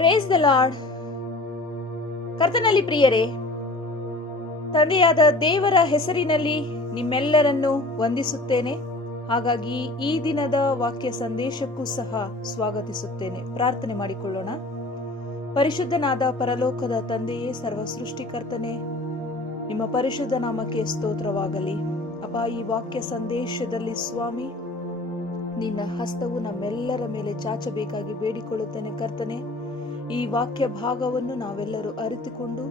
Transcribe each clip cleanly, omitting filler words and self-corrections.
Praise the lord. ಕರ್ತನಲ್ಲಿ ಪ್ರಿಯರೇ, ತಂದೆಯಾದ ದೇವರ ಹೆಸರಿನಲ್ಲಿ ನಿಮ್ಮೆಲ್ಲರನ್ನು ವಂದಿಸುತ್ತೇನೆ. ಹಾಗಾಗಿ ಈ ದಿನದ ವಾಕ್ಯ ಸಂದೇಶಕ್ಕೂ ಸಹ ಸ್ವಾಗತಿಸುತ್ತೇನೆ. ಪ್ರಾರ್ಥನೆ ಮಾಡಿಕೊಳ್ಳೋಣ. ಪರಿಶುದ್ಧನಾದ ಪರಲೋಕದ ತಂದೆಯೇ, ಸರ್ವ ಸೃಷ್ಟಿಕರ್ತನೆ, ನಿಮ್ಮ ಪರಿಶುದ್ಧ ನಾಮಕ್ಕೆ ಸ್ತೋತ್ರವಾಗಲಿ. ಅಪ್ಪ, ಈ ವಾಕ್ಯ ಸಂದೇಶದಲ್ಲಿ ಸ್ವಾಮಿ ನಿನ್ನ ಹಸ್ತವು ನಮ್ಮೆಲ್ಲರ ಮೇಲೆ ಚಾಚಬೇಕಾಗಿ ಬೇಡಿಕೊಳ್ಳುತ್ತೇನೆ. ಕರ್ತನೆ, ಈ ವಾಕ್ಯ ಭಾಗವನ್ನು ನಾವೆಲ್ಲರೂ ಅರಿತುಕೊಂಡು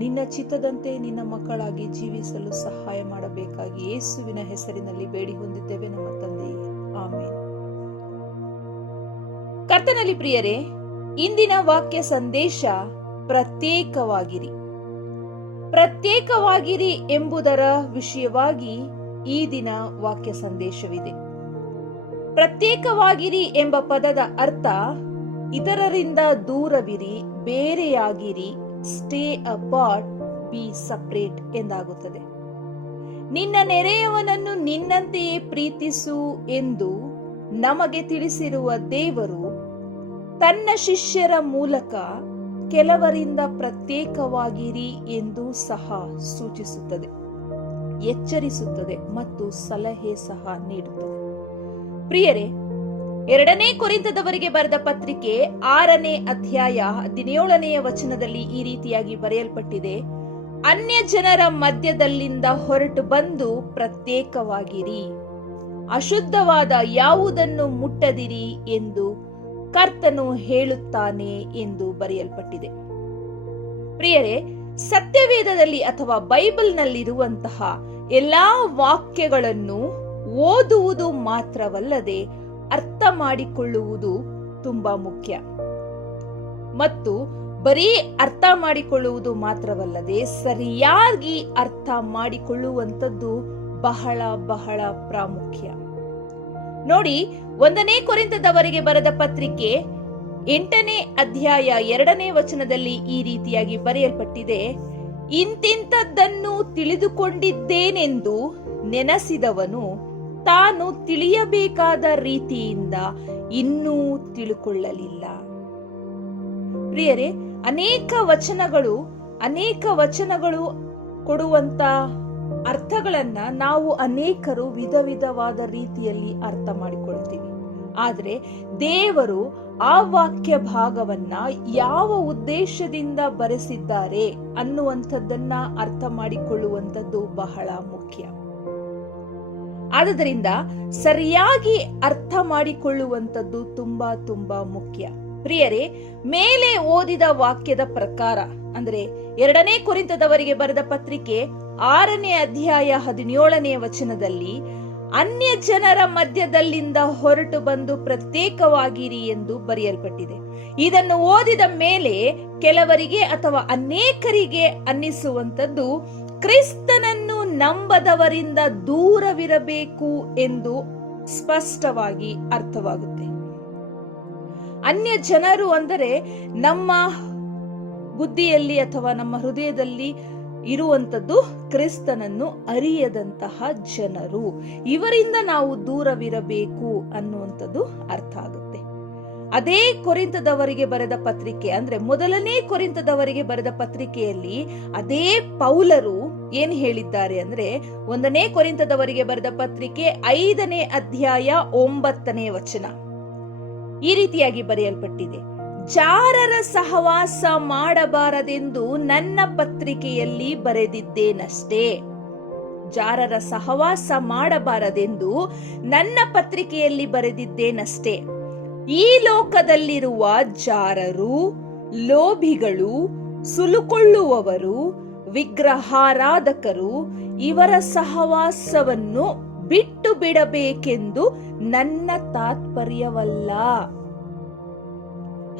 ನಿನ್ನ ಚಿತ್ತದಂತೆ ನಿನ್ನ ಮಕ್ಕಳಾಗಿ ಜೀವಿಸಲು ಸಹಾಯ ಮಾಡಬೇಕಾಗಿ ಯೇಸುವಿನ ಹೆಸರಿನಲ್ಲಿ ಬೇಡಿ ಹೊಂದಿದ್ದೇವೆ ನಮ್ಮ ತಂದೆಯೇ, ಆಮೇನ್. ಕರ್ತನಲ್ಲಿ ಪ್ರಿಯರೇ, ಇಂದಿನ ವಾಕ್ಯ ಸಂದೇಶ ಪ್ರತ್ಯೇಕವಾಗಿರಿ. ಪ್ರತ್ಯೇಕವಾಗಿರಿ ಎಂಬುದರ ವಿಷಯವಾಗಿ ಈ ದಿನ ವಾಕ್ಯ ಸಂದೇಶವಿದೆ. ಪ್ರತ್ಯೇಕವಾಗಿರಿ ಎಂಬ ಪದದ ಅರ್ಥ ಇತರರಿಂದ ದೂರವಿರಿ, ಬೇರೆಯಾಗಿರಿ, ಸ್ಟೇ ಅಪಾರ್ಟ್, ಬಿ ಸಪರೇಟ್ ಎಂದಾಗುತ್ತದೆ. ನಿನ್ನ ನೆರೆಯವನನ್ನು ನಿನ್ನಂತೆಯೇ ಪ್ರೀತಿಸು ಎಂದು ನಮಗೆ ತಿಳಿಸಿರುವ ದೇವರು ತನ್ನ ಶಿಷ್ಯರ ಮೂಲಕ ಕೆಲವರಿಂದ ಪ್ರತ್ಯೇಕವಾಗಿರಿ ಎಂದು ಸಹ ಸೂಚಿಸುತ್ತದೆ, ಎಚ್ಚರಿಸುತ್ತದೆ ಮತ್ತು ಸಲಹೆ ಸಹ ನೀಡುತ್ತದೆ. ಪ್ರಿಯರೇ, 2ನೇ ಕೊರಿಂಥದವರಿಗೆ ಬರೆದ ಪತ್ರಿಕೆ 6ನೇ ಅಧ್ಯಾಯ 17ನೇ ವಚನದಲ್ಲಿ ಈ ರೀತಿಯಾಗಿ ಬರೆಯಲ್ಪಟ್ಟಿದೆ: ಅನ್ಯ ಜನರ ಮಧ್ಯದಲ್ಲಿಂದ ಹೊರಟು ಬಂದು ಪ್ರತ್ಯೇಕವಾಗಿರಿ, ಅಶುದ್ಧವಾದ ಯಾವುದನ್ನು ಮುಟ್ಟದಿರಿ ಎಂದು ಕರ್ತನು ಹೇಳುತ್ತಾನೆ ಎಂದು ಬರೆಯಲ್ಪಟ್ಟಿದೆ. ಪ್ರಿಯರೇ, ಸತ್ಯವೇದದಲ್ಲಿ ಅಥವಾ ಬೈಬಲ್ನಲ್ಲಿರುವಂತಹ ಎಲ್ಲಾ ವಾಕ್ಯಗಳನ್ನು ಓದುವುದು ಮಾತ್ರವಲ್ಲದೆ ಅರ್ಥ ಮಾಡಿಕೊಳ್ಳುವುದು ತುಂಬಾ ಮುಖ್ಯ. ಮತ್ತು ಬರೀ ಅರ್ಥ ಮಾಡಿಕೊಳ್ಳುವುದು ಮಾತ್ರವಲ್ಲದೆ ಸರಿಯಾಗಿ ಅರ್ಥ ಮಾಡಿಕೊಳ್ಳುವಂಥದ್ದು ಬಹಳ ಬಹಳ ಪ್ರಾಮುಖ್ಯ. ನೋಡಿ, 1ನೇ ಕೊರಿಂಥದವರಿಗೆ ಬರೆದ ಪತ್ರಿಕೆ 8ನೇ ಅಧ್ಯಾಯ 2ನೇ ವಚನದಲ್ಲಿ ಈ ರೀತಿಯಾಗಿ ಬರೆಯಲ್ಪಟ್ಟಿದೆ: ಇಂತಿಂತದ್ದನ್ನು ತಿಳಿದುಕೊಂಡಿದ್ದೇನೆಂದು ನೆನೆಸಿದವನು ತಾನು ತಿಳಿಯಬೇಕಾದ ರೀತಿಯಿಂದ ಇನ್ನೂ ತಿಳುಕೊಳ್ಳಲಿಲ್ಲ. ಪ್ರಿಯರೇ, ಅನೇಕ ವಚನಗಳು ಕೊಡುವಂತ ಅರ್ಥಗಳನ್ನ ನಾವು ಅನೇಕರು ವಿಧ ವಿಧವಾದ ರೀತಿಯಲ್ಲಿ ಅರ್ಥ ಮಾಡಿಕೊಳ್ತೀವಿ. ಆದ್ರೆ ದೇವರು ಆ ವಾಕ್ಯ ಭಾಗವನ್ನ ಯಾವ ಉದ್ದೇಶದಿಂದ ಬರೆಸಿದ್ದಾರೆ ಅನ್ನುವಂಥದ್ದನ್ನ ಅರ್ಥ ಮಾಡಿಕೊಳ್ಳುವಂಥದ್ದು ಬಹಳ ಮುಖ್ಯ. ಆದುದರಿಂದ ಸರಿಯಾಗಿ ಅರ್ಥ ಮಾಡಿಕೊಳ್ಳುವಂಥದ್ದು ತುಂಬಾ ತುಂಬಾ ಮುಖ್ಯ. ಪ್ರಿಯರೇ, ಮೇಲೆ ಓದಿದ ವಾಕ್ಯದ ಪ್ರಕಾರ, ಅಂದ್ರೆ 2ನೇ ಕೊರಿಂಥದವರಿಗೆ ಬರೆದ ಪತ್ರಿಕೆ 6ನೇ ಅಧ್ಯಾಯ 17ನೇ ವಚನದಲ್ಲಿ ಅನ್ಯ ಜನರ ಮಧ್ಯದಲ್ಲಿಂದ ಹೊರಟು ಬಂದು ಪ್ರತ್ಯೇಕವಾಗಿರಿ ಎಂದು ಬರೆಯಲ್ಪಟ್ಟಿದೆ. ಇದನ್ನು ಓದಿದ ಮೇಲೆ ಕೆಲವರಿಗೆ ಅಥವಾ ಅನೇಕರಿಗೆ ಅನ್ನಿಸುವಂಥದ್ದು ಕ್ರಿಸ್ತನನ್ನು ನಂಬದವರಿಂದ ದೂರವಿರಬೇಕು ಎಂದು ಸ್ಪಷ್ಟವಾಗಿ ಅರ್ಥವಾಗುತ್ತೆ. ಅನ್ಯ ಜನರು ಅಂದರೆ ನಮ್ಮ ಬುದ್ಧಿಯಲ್ಲಿ ಅಥವಾ ನಮ್ಮ ಹೃದಯದಲ್ಲಿ ಇರುವಂತದ್ದು ಕ್ರಿಸ್ತನನ್ನು ಅರಿಯದಂತಹ ಜನರು. ಇವರಿಂದ ನಾವು ದೂರವಿರಬೇಕು ಅನ್ನುವಂಥದ್ದು ಅರ್ಥ ಆಗುತ್ತೆ. ಅದೇ ಕೊರಿಂಥದವರಿಗೆ ಬರೆದ ಪತ್ರಿಕೆ, ಅಂದ್ರೆ 1ನೇ ಕೊರಿಂಥದವರಿಗೆ ಬರೆದ ಪತ್ರಿಕೆಯಲ್ಲಿ ಅದೇ ಪೌಲರು ಏನ್ ಹೇಳಿದ್ದಾರೆ ಅಂದ್ರೆ 1ನೇ ಕೊರಿಂಥದವರಿಗೆ ಬರೆದ ಪತ್ರಿಕೆ 5ನೇ ಅಧ್ಯಾಯ 9ನೇ ವಚನ ಈ ರೀತಿಯಾಗಿ ಬರೆಯಲ್ಪಟ್ಟಿದೆ: ಜಾರರ ಸಹವಾಸ ಮಾಡಬಾರದೆಂದು ನನ್ನ ಪತ್ರಿಕೆಯಲ್ಲಿ ಬರೆದಿದ್ದೇನಷ್ಟೇ. ಜಾರರ ಸಹವಾಸ ಮಾಡಬಾರದೆಂದು ನನ್ನ ಪತ್ರಿಕೆಯಲ್ಲಿ ಬರೆದಿದ್ದೇನಷ್ಟೇ. ಈ ಲೋಕದಲ್ಲಿರುವ ಜಾರರು, ಲೋಭಿಗಳು, ಸುಲುಕೊಳ್ಳುವವರು, ವಿಗ್ರಹಾರಾಧಕರು ಇವರ ಸಹವಾಸವನ್ನು ಬಿಟ್ಟು ಬಿಡಬೇಕೆಂದು ನನ್ನ ತಾತ್ಪರ್ಯವಲ್ಲ.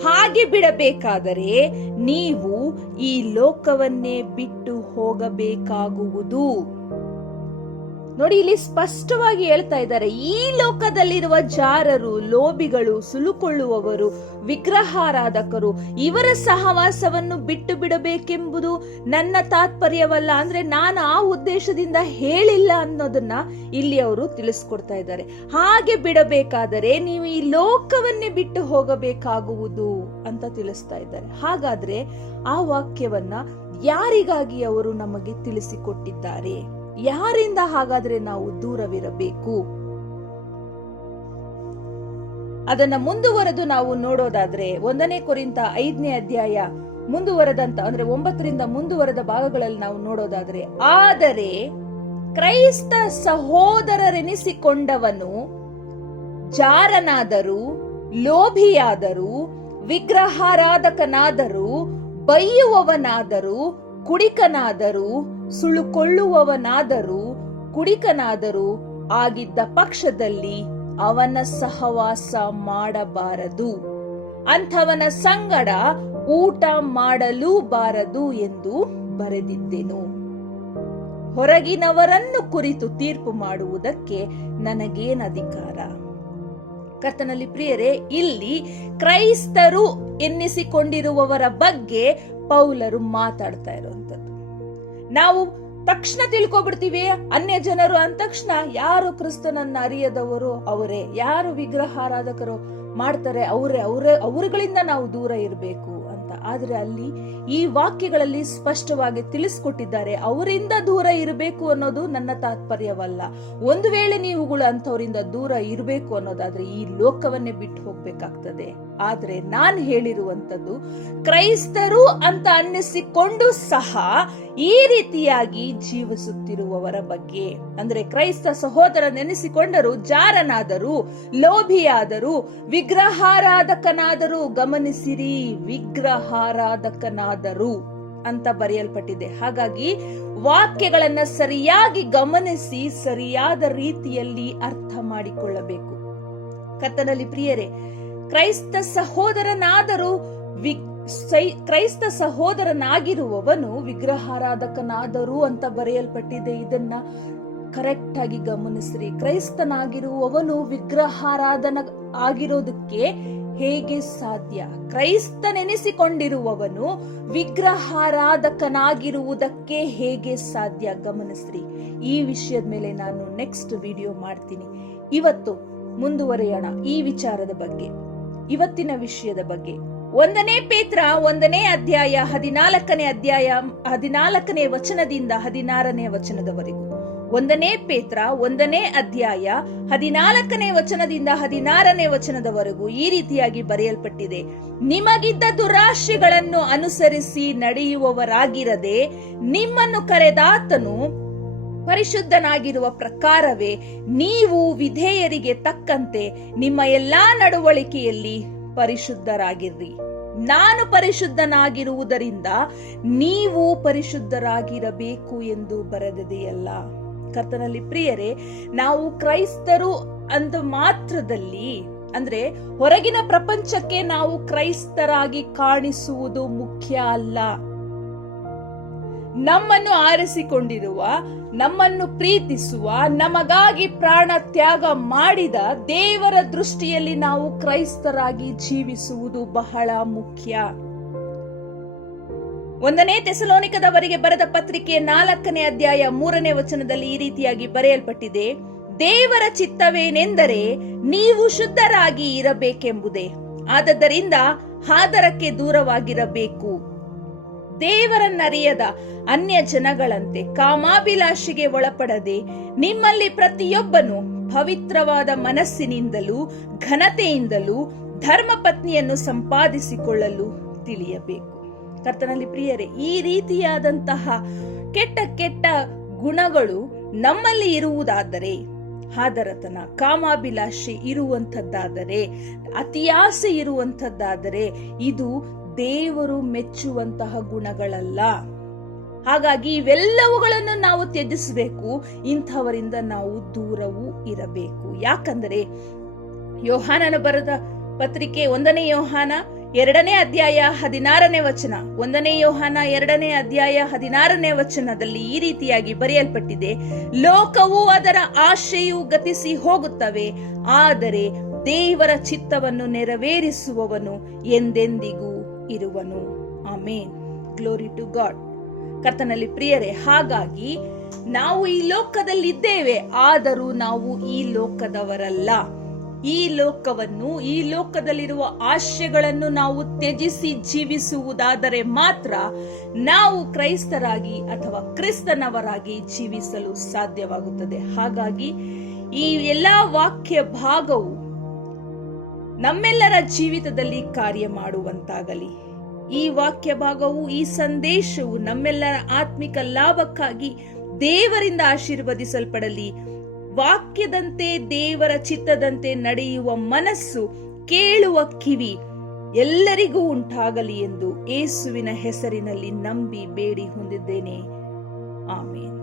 ಹಾಗೆ ಬಿಡಬೇಕಾದರೆ ನೀವು ಈ ಲೋಕವನ್ನೇ ಬಿಟ್ಟು ಹೋಗಬೇಕಾಗುವುದು. ನೋಡಿ, ಇಲ್ಲಿ ಸ್ಪಷ್ಟವಾಗಿ ಹೇಳ್ತಾ ಇದ್ದಾರೆ, ಈ ಲೋಕದಲ್ಲಿರುವ ಜಾರರು, ಲೋಭಿಗಳು, ಸುಲುಕೊಳ್ಳುವವರು, ವಿಗ್ರಹಾರಾಧಕರು ಇವರ ಸಹವಾಸವನ್ನು ಬಿಟ್ಟು ಬಿಡಬೇಕೆಂಬುದು ನನ್ನ ತಾತ್ಪರ್ಯವಲ್ಲ. ಅಂದ್ರೆ ನಾನು ಆ ಉದ್ದೇಶದಿಂದ ಹೇಳಿಲ್ಲ ಅನ್ನೋದನ್ನ ಇಲ್ಲಿ ಅವರು ತಿಳಿಸ್ಕೊಡ್ತಾ ಇದ್ದಾರೆ. ಹಾಗೆ ಬಿಡಬೇಕಾದರೆ ನೀವು ಈ ಲೋಕವನ್ನೇ ಬಿಟ್ಟು ಹೋಗಬೇಕಾಗುವುದು ಅಂತ ತಿಳಿಸ್ತಾ ಇದ್ದಾರೆ. ಹಾಗಾದ್ರೆ ಆ ವಾಕ್ಯವನ್ನ ಯಾರಿಗಾಗಿ ಅವರು ನಮಗೆ ತಿಳಿಸಿಕೊಟ್ಟಿದ್ದಾರೆ? ಯಾರಿಂದ ಹಾಗಾದ್ರೆ ನಾವು ದೂರವಿರಬೇಕು? ಅದನ್ನ ಮುಂದುವರೆದು ನಾವು ನೋಡೋದಾದ್ರೆ 1 ಕೊರಿಂಥ 5ನೇ ಅಧ್ಯಾಯ ಮುಂದುವರೆದಂತ ಅಂದ್ರೆ 9ರಿಂದ ಮುಂದುವರೆದ ಭಾಗಗಳಲ್ಲಿ ನಾವು ನೋಡೋದಾದ್ರೆ, ಆದರೆ ಕ್ರೈಸ್ತ ಸಹೋದರರೆನಿಸಿಕೊಂಡವನು ಜಾರನಾದರೂ, ಲೋಭಿಯಾದರೂ, ವಿಗ್ರಹಾರಾಧಕನಾದರೂ, ಬೈಯುವವನಾದರೂ, ಕುಡಿಕನಾದರೂ, ಸುಳುಕೊಳ್ಳುವವನಾದರೂ, ಕುಡಿಕನಾದರೂ ಆಗಿದ್ದ ಪಕ್ಷದಲ್ಲಿ ಅವನ ಸಹವಾಸ ಮಾಡಬಾರದು, ಅಂಥವನ ಸಂಗಡ ಊಟ ಮಾಡಲೂ ಬಾರದು ಎಂದು ಬರೆದಿದ್ದೆನು. ಹೊರಗಿನವರನ್ನು ಕುರಿತು ತೀರ್ಪು ಮಾಡುವುದಕ್ಕೆ ನನಗೇನು ಅಧಿಕಾರ? ಕರ್ತನಲ್ಲಿ ಪ್ರಿಯರೇ, ಇಲ್ಲಿ ಕ್ರೈಸ್ತರು ಎನ್ನಿಸಿಕೊಂಡಿರುವವರ ಬಗ್ಗೆ ಪೌಲರು ಮಾತಾಡ್ತಾ ಇರುವಂತದ್ದು. ನಾವು ತಕ್ಷಣ ತಿಳ್ಕೊಬಿಡ್ತೀವಿ, ಅನ್ಯ ಜನರು ಅಂದ ತಕ್ಷಣ ಯಾರು ಕ್ರಿಸ್ತನನ್ನ ಅರಿಯದವರು ಅವರೇ, ಯಾರು ವಿಗ್ರಹಾರಾಧಕರು ಮಾಡ್ತಾರೆ ಅವರುಗಳಿಂದ ನಾವು ದೂರ ಇರಬೇಕು ಅಂತ. ಆದ್ರೆ ಅಲ್ಲಿ ಈ ವಾಕ್ಯಗಳಲ್ಲಿ ಸ್ಪಷ್ಟವಾಗಿ ತಿಳಿಸ್ಕೊಟ್ಟಿದ್ದಾರೆ, ಅವರಿಂದ ದೂರ ಇರಬೇಕು ಅನ್ನೋದು ನನ್ನ ತಾತ್ಪರ್ಯವಲ್ಲ. ಒಂದು ವೇಳೆ ನೀವುಗಳು ಅಂಥವರಿಂದ ದೂರ ಇರಬೇಕು ಅನ್ನೋದಾದ್ರೆ ಈ ಲೋಕವನ್ನೇ ಬಿಟ್ಟು ಹೋಗ್ಬೇಕಾಗ್ತದೆ. ಆದ್ರೆ ನಾನು ಹೇಳಿರುವಂತದ್ದು ಕ್ರೈಸ್ತರು ಅಂತ ಅನ್ನಿಸಿಕೊಂಡು ಸಹ ಈ ರೀತಿಯಾಗಿ ಜೀವಿಸುತ್ತಿರುವವರ ಬಗ್ಗೆ. ಅಂದ್ರೆ ಕ್ರೈಸ್ತ ಸಹೋದರ ನೆನೆಸಿಕೊಂಡರು ಜಾರನಾದರೂ, ಲೋಭಿಯಾದರೂ, ವಿಗ್ರಹಾರಾಧಕನಾದರೂ, ಗಮನಿಸಿರಿ, ವಿಗ್ರಹಾರಾಧಕನಾದರೂ ಅಂತ ಬರೆಯಲ್ಪಟ್ಟಿದೆ. ಹಾಗಾಗಿ ವಾಕ್ಯಗಳನ್ನ ಸರಿಯಾಗಿ ಗಮನಿಸಿ ಸರಿಯಾದ ರೀತಿಯಲ್ಲಿ ಅರ್ಥ ಮಾಡಿಕೊಳ್ಳಬೇಕು. ಕರ್ತನಲ್ಲಿ ಪ್ರಿಯರೇ, ಕ್ರೈಸ್ತ ಸಹೋದರನಾಗಿರುವವನು ವಿಗ್ರಹಾರಾಧಕನಾದರೂ ಅಂತ ಬರೆಯಲ್ಪಟ್ಟಿದೆ. ಇದನ್ನ ಕರೆಕ್ಟ್ ಆಗಿ ಗಮನಿಸ್ರಿ. ಕ್ರೈಸ್ತನಾಗಿರುವವನು ವಿಗ್ರಹಾರಾಧನ ಆಗಿರೋದಕ್ಕೆ ಹೇಗೆ ಸಾಧ್ಯ? ಕ್ರೈಸ್ತನೆನಿಸಿಕೊಂಡಿರುವವನು ವಿಗ್ರಹಾರಾಧಕನಾಗಿರುವುದಕ್ಕೆ ಹೇಗೆ ಸಾಧ್ಯ? ಗಮನಿಸ್ರಿ. ಈ ವಿಷಯದ ಮೇಲೆ ನಾನು ನೆಕ್ಸ್ಟ್ ವಿಡಿಯೋ ಮಾಡ್ತೀನಿ. ಇವತ್ತು ಮುಂದುವರೆಯೋಣ ಈ ವಿಚಾರದ ಬಗ್ಗೆ, ಇವತ್ತಿನ ವಿಷಯದ ಬಗ್ಗೆ. 1 ಪೇತ್ರ 1ನೇ ಅಧ್ಯಾಯ 14ನೇ ವಚನದಿಂದ 16ನೇ ವಚನದವರೆಗೂ. 1 ಪೇತ್ರ 1ನೇ ಅಧ್ಯಾಯ 14ನೇ ವಚನದಿಂದ 16ನೇ ವಚನದವರೆಗೂ ಈ ರೀತಿಯಾಗಿ ಬರೆಯಲ್ಪಟ್ಟಿದೆ. ನಿಮಗಿದ್ದ ದುರಾಶೆಗಳನ್ನು ಅನುಸರಿಸಿ ನಡೆಯುವವರಾಗಿರದೆ ನಿಮ್ಮನ್ನು ಕರೆದಾತನು ಪರಿಶುದ್ಧನಾಗಿರುವ ಪ್ರಕಾರವೇ ನೀವು ವಿಧೇಯರಿಗೆ ತಕ್ಕಂತೆ ನಿಮ್ಮ ಎಲ್ಲಾ ನಡವಳಿಕೆಯಲ್ಲಿ ಪರಿಶುದ್ಧರಾಗಿರ್ರಿ. ನಾನು ಪರಿಶುದ್ಧನಾಗಿರುವುದರಿಂದ ನೀವು ಪರಿಶುದ್ಧರಾಗಿರಬೇಕು ಎಂದು ಬರೆದಿದೆಯಲ್ಲ. ಕರ್ತನಲ್ಲಿ ಪ್ರಿಯರೇ, ನಾವು ಕ್ರೈಸ್ತರು ಅಂದ ಮಾತ್ರದಲ್ಲಿ, ಅಂದ್ರೆ ಹೊರಗಿನ ಪ್ರಪಂಚಕ್ಕೆ ನಾವು ಕ್ರೈಸ್ತರಾಗಿ ಕಾಣಿಸುವುದು ಮುಖ್ಯ ಅಲ್ಲ. ನಮ್ಮನ್ನು ಆರಿಸಿಕೊಂಡಿರುವ, ನಮ್ಮನ್ನು ಪ್ರೀತಿಸುವ, ನಮಗಾಗಿ ಪ್ರಾಣ ತ್ಯಾಗ ಮಾಡಿದ ದೇವರ ದೃಷ್ಟಿಯಲ್ಲಿ ನಾವು ಕ್ರೈಸ್ತರಾಗಿ ಜೀವಿಸುವುದು ಬಹಳ ಮುಖ್ಯ. 1ನೇ ಥೆಸಲೋನಿಕದವರಿಗೆ ಬರೆದ ಪತ್ರಿಕೆ 4ನೇ ಅಧ್ಯಾಯ 3ನೇ ವಚನದಲ್ಲಿ ಈ ರೀತಿಯಾಗಿ ಬರೆಯಲ್ಪಟ್ಟಿದೆ. ದೇವರ ಚಿತ್ತವೇನೆಂದರೆ ನೀವು ಶುದ್ಧರಾಗಿ ಇರಬೇಕೆಂಬುದೇ. ಆದದರಿಂದ ಹಾದರಕ್ಕೆ ದೂರವಾಗಿರಬೇಕು. ದೇವರನ್ನರಿಯದ ಅನ್ಯ ಜನಗಳಂತೆ ಕಾಮಾಭಿಲಾಷೆಗೆ ಒಳಪಡದೆ ನಿಮ್ಮಲ್ಲಿ ಪ್ರತಿಯೊಬ್ಬನು ಪವಿತ್ರವಾದ ಮನಸ್ಸಿನಿಂದಲೂ ಘನತೆಯಿಂದಲೂ ಧರ್ಮ ಪತ್ನಿಯನ್ನು ಸಂಪಾದಿಸಿಕೊಳ್ಳಲು ತಿಳಿಯಬೇಕು. ಕರ್ತನಲ್ಲಿ ಪ್ರಿಯರೇ, ಈ ರೀತಿಯಾದಂತಹ ಕೆಟ್ಟ ಕೆಟ್ಟ ಗುಣಗಳು ನಮ್ಮಲ್ಲಿ ಇರುವುದಾದರೆ, ಹಾದರತನ, ಕಾಮಾಭಿಲಾಷೆ ಇರುವಂತದ್ದಾದರೆ, ಅತಿಯಾಸೆ ಇರುವಂತದ್ದಾದರೆ ಇದು ದೇವರು ಮೆಚ್ಚುವಂತಹ ಗುಣಗಳಲ್ಲ. ಹಾಗಾಗಿ ಇವೆಲ್ಲವುಗಳನ್ನು ನಾವು ತ್ಯಜಿಸಬೇಕು. ಇಂಥವರಿಂದ ನಾವು ದೂರವೂ ಇರಬೇಕು. ಯಾಕಂದರೆ ಯೋಹಾನನ ಬರೆದ ಪತ್ರಿಕೆ 1ನೇ ಯೋಹಾನ 2ನೇ ಅಧ್ಯಾಯ 16ನೇ ವಚನ, 1 ಯೋಹಾನ 2ನೇ ಅಧ್ಯಾಯ 16ನೇ ವಚನದಲ್ಲಿ ಈ ರೀತಿಯಾಗಿ ಬರೆಯಲ್ಪಟ್ಟಿದೆ, ಲೋಕವು ಅದರ ಆಶೆಯು ಗತಿಸಿ ಹೋಗುತ್ತವೆ, ಆದರೆ ದೇವರ ಚಿತ್ತವನ್ನು ನೆರವೇರಿಸುವವನು ಎಂದೆಂದಿಗೂ ಇರುವನು. ಆಮೇನ್. Glory to God. ಕರ್ತನಲ್ಲಿ ಪ್ರಿಯರೇ, ಹಾಗಾಗಿ ನಾವು ಈ ಲೋಕದಲ್ಲಿದ್ದೇವೆ, ಆದರೂ ನಾವು ಈ ಲೋಕದವರಲ್ಲ. ಈ ಲೋಕವನ್ನು, ಈ ಲೋಕದಲ್ಲಿರುವ ಆಶಯಗಳನ್ನು ನಾವು ತ್ಯಜಿಸಿ ಜೀವಿಸುವುದಾದರೆ ಮಾತ್ರ ನಾವು ಕ್ರೈಸ್ತರಾಗಿ ಅಥವಾ ಕ್ರಿಸ್ತನವರಾಗಿ ಜೀವಿಸಲು ಸಾಧ್ಯವಾಗುತ್ತದೆ. ಹಾಗಾಗಿ ಈ ಎಲ್ಲಾ ವಾಕ್ಯ ಭಾಗವು ನಮ್ಮೆಲ್ಲರ ಜೀವಿತದಲ್ಲಿ ಕಾರ್ಯ ಮಾಡುವಂತಾಗಲಿ. ಈ ವಾಕ್ಯ ಭಾಗವು, ಈ ಸಂದೇಶವು ನಮ್ಮೆಲ್ಲರ ಆತ್ಮಿಕ ಲಾಭಕ್ಕಾಗಿ ದೇವರಿಂದ ಆಶೀರ್ವದಿಸಲ್ಪಡಲಿ. ವಾಕ್ಯದಂತೆ, ದೇವರ ಚಿತ್ತದಂತೆ ನಡೆಯುವ ಮನಸ್ಸು, ಕೇಳುವ ಕಿವಿ ಎಲ್ಲರಿಗೂ ಉಂಟಾಗಲಿ ಎಂದು ಯೇಸುವಿನ ಹೆಸರಿನಲ್ಲಿ ನಂಬಿ ಬೇಡಿ ಹೊಂದಿದ್ದೇನೆ. ಆಮೇನ್.